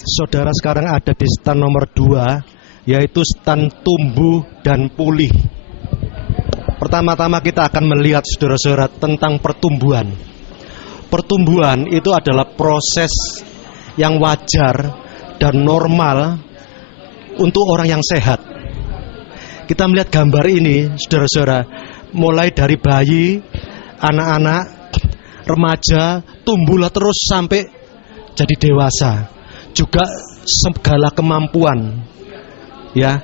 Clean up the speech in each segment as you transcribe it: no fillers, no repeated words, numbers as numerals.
Saudara sekarang ada di stand nomor 2, yaitu stand tumbuh dan pulih. Pertama-tama kita akan melihat saudara-saudara tentang pertumbuhan. Pertumbuhan itu adalah proses yang wajar dan normal untuk orang yang sehat. Kita melihat gambar ini saudara-saudara, mulai dari bayi, anak-anak, remaja, tumbuhlah terus sampai jadi dewasa. Juga segala kemampuan, ya,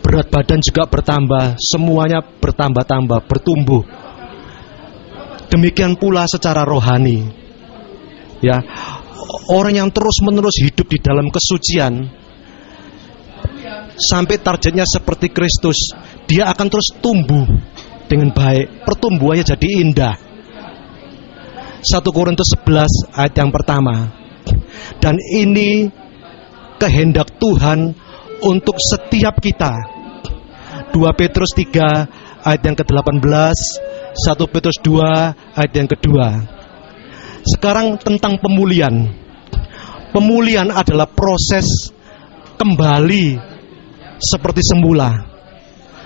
berat badan juga bertambah, semuanya bertambah-tambah, bertumbuh. Demikian pula secara rohani, ya, orang yang terus-menerus hidup di dalam kesucian sampai targetnya seperti Kristus, dia akan terus tumbuh dengan baik, pertumbuhannya jadi indah. 1 Korintus 11 ayat yang pertama. Dan ini kehendak Tuhan untuk setiap kita. 2 Petrus 3 ayat yang ke-18, 1 Petrus 2 ayat yang kedua. Sekarang tentang pemulihan. Pemulihan adalah proses kembali seperti semula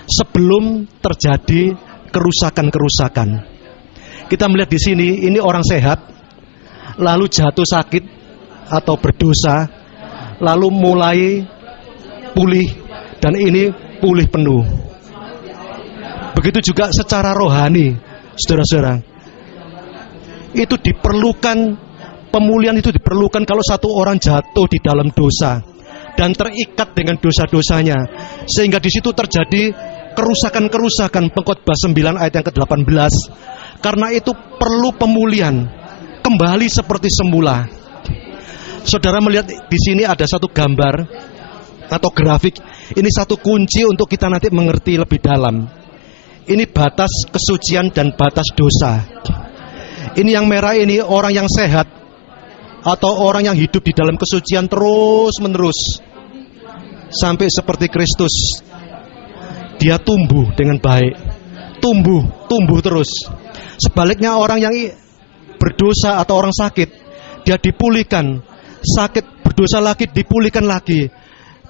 sebelum terjadi kerusakan-kerusakan. Kita melihat di sini, ini orang sehat, lalu jatuh sakit atau berdosa, lalu mulai pulih, dan ini pulih penuh. Begitu juga secara rohani, saudara-saudara. Itu diperlukan, pemulihan itu diperlukan kalau satu orang jatuh di dalam dosa dan terikat dengan dosa-dosanya, sehingga di situ terjadi kerusakan-kerusakan. Pengkhotbah 9 ayat yang ke-18. Karena itu perlu pemulihan, kembali seperti semula. Saudara melihat di sini ada satu gambar atau grafik. Ini satu kunci untuk kita nanti mengerti lebih dalam. Ini batas kesucian dan batas dosa. Ini yang merah ini orang yang sehat atau orang yang hidup di dalam kesucian terus-menerus sampai seperti Kristus. Dia tumbuh dengan baik. Tumbuh terus. Sebaliknya orang yang berdosa atau orang sakit, dia dipulihkan. Sakit, berdosa lagi, dipulihkan lagi.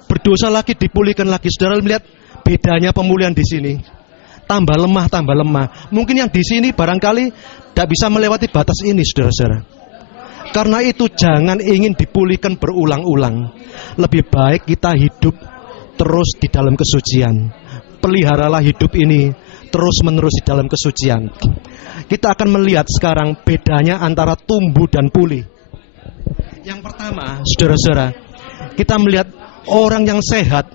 Berdosa lagi, dipulihkan lagi. Saudara melihat bedanya pemulihan di sini. Tambah lemah. Mungkin yang di sini barangkali tidak bisa melewati batas ini, saudara-saudara. Karena itu jangan ingin dipulihkan berulang-ulang. Lebih baik kita hidup terus di dalam kesucian. Peliharalah hidup ini terus-menerus di dalam kesucian. Kita akan melihat sekarang bedanya antara tumbuh dan pulih. Yang pertama, saudara-saudara, kita melihat orang yang sehat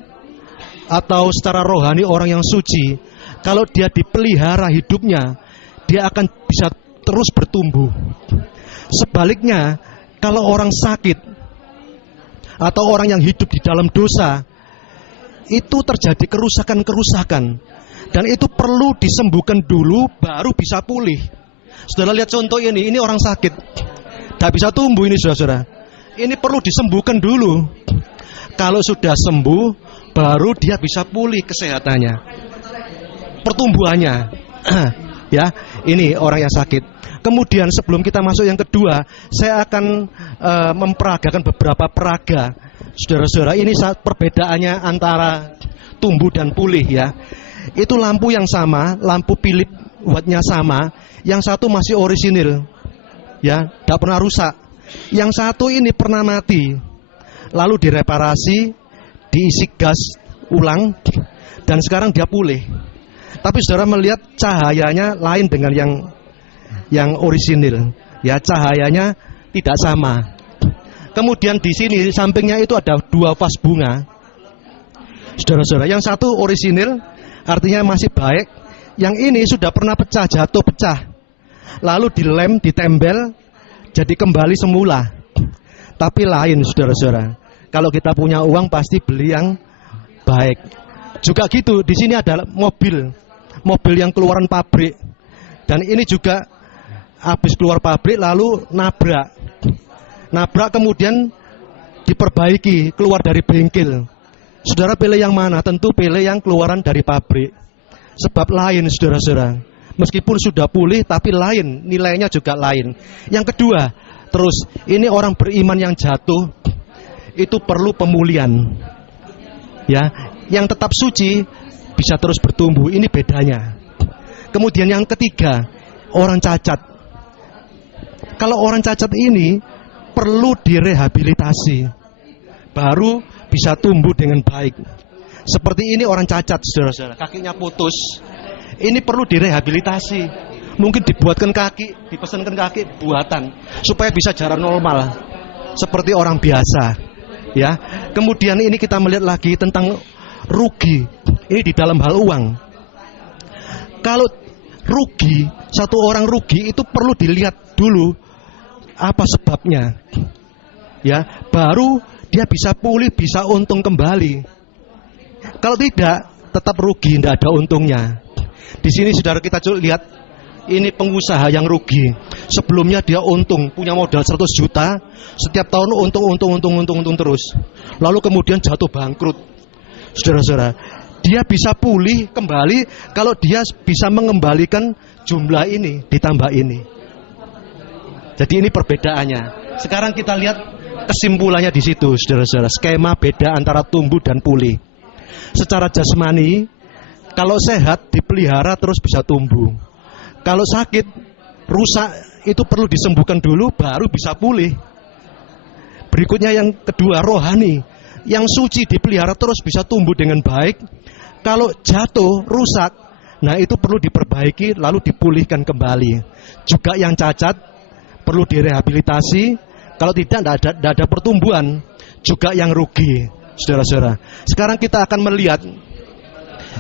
atau secara rohani orang yang suci, kalau dia dipelihara hidupnya, dia akan bisa terus bertumbuh. Sebaliknya, kalau orang sakit atau orang yang hidup di dalam dosa, itu terjadi kerusakan-kerusakan, dan itu perlu disembuhkan dulu baru bisa pulih. Saudara lihat contoh ini orang sakit, tidak bisa tumbuh ini, saudara-saudara. Ini perlu disembuhkan dulu. Kalau sudah sembuh, baru dia bisa pulih kesehatannya, pertumbuhannya. Ya, ini orang yang sakit. Kemudian sebelum kita masuk yang kedua, saya akan memperagakan beberapa peraga, saudara-saudara. Ini perbedaannya antara tumbuh dan pulih, ya. Itu lampu yang sama, lampu Philips wattnya sama. Yang satu masih orisinil, ya, tidak pernah rusak. Yang satu ini pernah mati, lalu direparasi, diisi gas ulang, dan sekarang dia pulih. Tapi saudara melihat cahayanya lain dengan yang orisinil, ya, cahayanya tidak sama. Kemudian di sini sampingnya itu ada 2 vas bunga, saudara-saudara. Yang satu orisinil, artinya masih baik. Yang ini sudah pernah pecah, jatuh pecah, lalu dilem, ditembel, jadi kembali semula. Tapi lain, saudara-saudara. Kalau kita punya uang pasti beli yang baik. Juga gitu, di sini ada mobil yang keluaran pabrik. Dan ini juga habis keluar pabrik lalu nabrak kemudian diperbaiki, keluar dari bengkel. Saudara pilih yang mana? Tentu pilih yang keluaran dari pabrik. Sebab lain, saudara-saudara. Meskipun sudah pulih tapi lain, nilainya juga lain. Yang kedua, terus ini orang beriman yang jatuh. itu perlu pemulihan. Ya, yang tetap suci bisa terus bertumbuh. Ini bedanya. Kemudian yang ketiga, orang cacat. Kalau orang cacat ini perlu direhabilitasi, baru bisa tumbuh dengan baik. Seperti ini orang cacat, saudara-saudara, kakinya putus. Ini perlu direhabilitasi. Mungkin dibuatkan kaki, dipesankan kaki buatan supaya bisa jalan normal seperti orang biasa. Ya. Kemudian ini kita melihat lagi tentang rugi. Ini di dalam hal uang. Kalau rugi, satu orang rugi itu perlu dilihat dulu apa sebabnya. Ya, baru dia bisa pulih, bisa untung kembali. Kalau tidak, tetap rugi, tidak ada untungnya. Di sini saudara kita lihat, ini pengusaha yang rugi. Sebelumnya dia untung, punya modal 100 juta, setiap tahun untung terus. Lalu kemudian jatuh bangkrut. Saudara-saudara, dia bisa pulih kembali kalau dia bisa mengembalikan jumlah ini, ditambah ini. Jadi ini perbedaannya. Sekarang kita lihat kesimpulannya di situ, saudara-saudara. Skema beda antara tumbuh dan pulih. Secara jasmani, kalau sehat dipelihara terus bisa tumbuh. Kalau sakit, rusak, itu perlu disembuhkan dulu baru bisa pulih. Berikutnya yang kedua, rohani. Yang suci dipelihara terus bisa tumbuh dengan baik. Kalau jatuh, rusak, nah itu perlu diperbaiki lalu dipulihkan kembali. Juga yang cacat perlu direhabilitasi. Kalau tidak ada pertumbuhan. Juga yang rugi, saudara-saudara. Sekarang kita akan melihat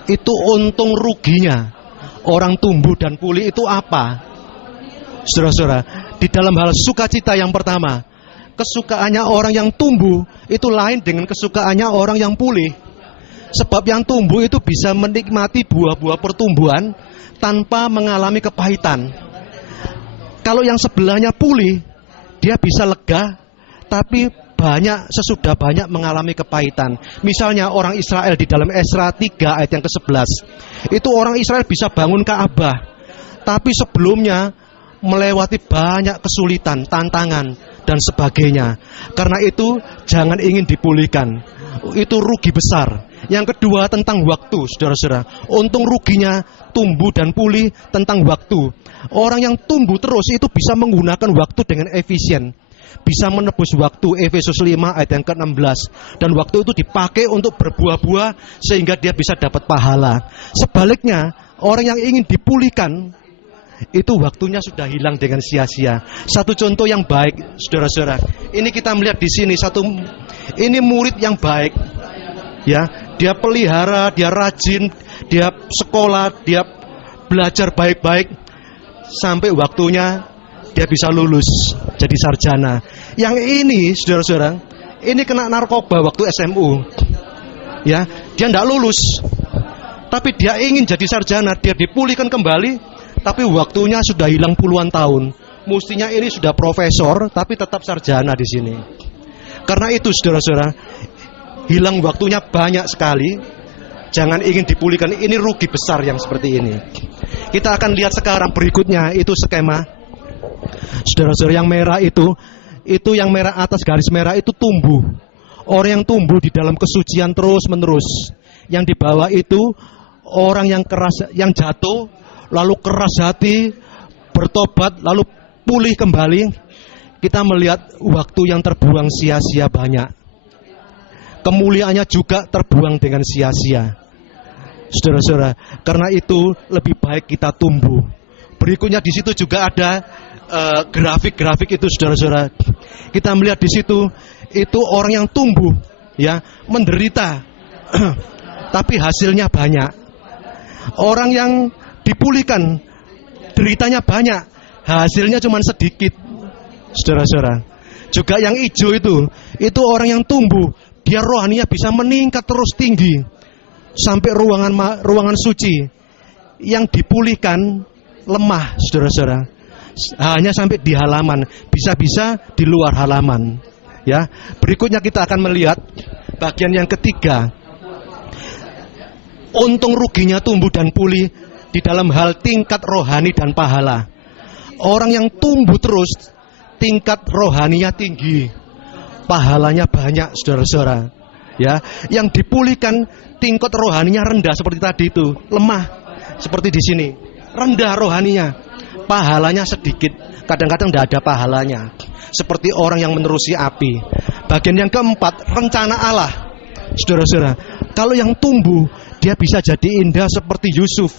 itu untung ruginya orang tumbuh dan pulih itu apa, saudara-saudara. Di dalam hal sukacita yang pertama, kesukaannya orang yang tumbuh itu lain dengan kesukaannya orang yang pulih. Sebab yang tumbuh itu bisa menikmati buah-buah pertumbuhan tanpa mengalami kepahitan. Kalau yang sebelahnya pulih, dia bisa lega, tapi sesudah banyak mengalami kepahitan. Misalnya orang Israel di dalam Esra 3 ayat yang ke-11. Itu orang Israel bisa bangun Ka'bah, tapi sebelumnya melewati banyak kesulitan, tantangan, dan sebagainya. Karena itu jangan ingin dipulihkan. Itu rugi besar. Yang kedua tentang waktu, saudara-saudara. Untung ruginya tumbuh dan pulih tentang waktu. Orang yang tumbuh terus itu bisa menggunakan waktu dengan efisien. Bisa menebus waktu, Efesus 5 ayat yang ke-16. Dan waktu itu dipakai untuk berbuah-buah sehingga dia bisa dapat pahala. Sebaliknya, orang yang ingin dipulihkan itu waktunya sudah hilang dengan sia-sia. Satu contoh yang baik, saudara-saudara. Ini kita melihat di sini ini murid yang baik. Ya, dia pelihara, dia rajin, dia sekolah, dia belajar baik-baik sampai waktunya dia bisa lulus jadi sarjana. Yang ini, saudara-saudara, ini kena narkoba waktu SMU. Ya, dia tidak lulus. Tapi dia ingin jadi sarjana, dia dipulihkan kembali, tapi waktunya sudah hilang puluhan tahun. Mestinya ini sudah profesor, tapi tetap sarjana di sini. Karena itu, saudara-saudara, hilang waktunya banyak sekali. Jangan ingin dipulihkan, ini rugi besar yang seperti ini. Kita akan lihat sekarang berikutnya, itu skema. Saudara-saudara, yang merah itu yang merah atas garis merah itu tumbuh. Orang yang tumbuh di dalam kesucian terus-menerus. Yang di bawah itu orang yang keras, yang jatuh, lalu keras hati, bertobat, lalu pulih kembali. Kita melihat waktu yang terbuang sia-sia banyak. Kemuliaannya juga terbuang dengan sia-sia. Saudara-saudara, karena itu lebih baik kita tumbuh. Berikutnya di situ juga ada grafik-grafik itu, saudara-saudara. Kita melihat di situ itu orang yang tumbuh, ya, menderita, tapi hasilnya banyak. Orang yang dipulihkan, deritanya banyak, hasilnya cuma sedikit, saudara-saudara. Juga yang hijau itu orang yang tumbuh, dia rohaninya bisa meningkat terus tinggi sampai ruangan suci. Yang dipulihkan lemah, saudara-saudara. Hanya sampai di halaman, bisa-bisa di luar halaman. Ya, berikutnya kita akan melihat bagian yang ketiga. Untung ruginya tumbuh dan pulih di dalam hal tingkat rohani dan pahala. Orang yang tumbuh terus, tingkat rohaninya tinggi. pahalanya banyak, saudara-saudara. Ya, yang dipulihkan tingkat rohaninya rendah seperti tadi itu, lemah seperti di sini, rendah rohaninya, pahalanya sedikit, kadang-kadang tidak ada pahalanya, seperti orang yang menerusi api. Bagian yang keempat, rencana Allah, saudara-saudara. Kalau yang tumbuh, dia bisa jadi indah seperti Yusuf,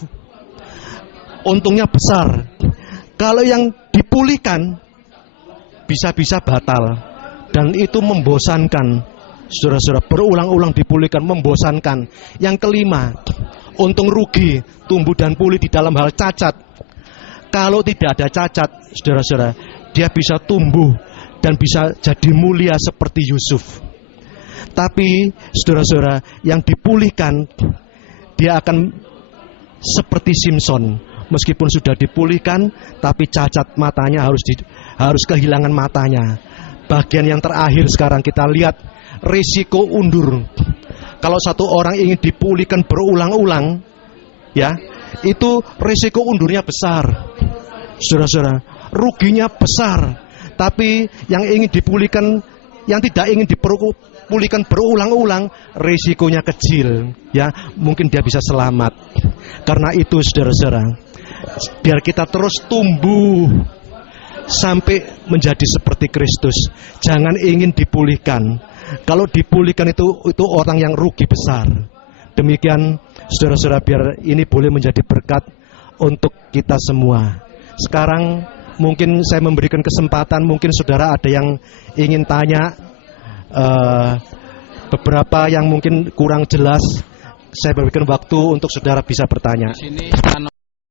untungnya besar. Kalau yang dipulihkan, bisa-bisa batal, dan itu membosankan, saudara-saudara. Berulang-ulang dipulihkan, membosankan. Yang kelima, untung rugi, tumbuh dan pulih di dalam hal cacat. Kalau tidak ada cacat, saudara-saudara, dia bisa tumbuh dan bisa jadi mulia seperti Yusuf. Tapi, saudara-saudara, yang dipulihkan, dia akan seperti Simson. Meskipun sudah dipulihkan, tapi cacat matanya harus kehilangan matanya. Bagian yang terakhir sekarang kita lihat risiko undur. Kalau satu orang ingin dipulihkan berulang-ulang, ya, itu risiko undurnya besar, saudara-saudara, ruginya besar. Tapi yang ingin dipulihkan, yang tidak ingin dipulihkan berulang-ulang, risikonya kecil, ya, mungkin dia bisa selamat. Karena itu, saudara-saudara, biar kita terus tumbuh sampai menjadi seperti Kristus. Jangan ingin dipulihkan. Kalau dipulihkan itu orang yang rugi besar. Demikian, saudara-saudara, biar ini boleh menjadi berkat untuk kita semua. Sekarang mungkin saya memberikan kesempatan, mungkin saudara ada yang ingin tanya, beberapa yang mungkin kurang jelas, saya berikan waktu untuk saudara bisa bertanya. Di sini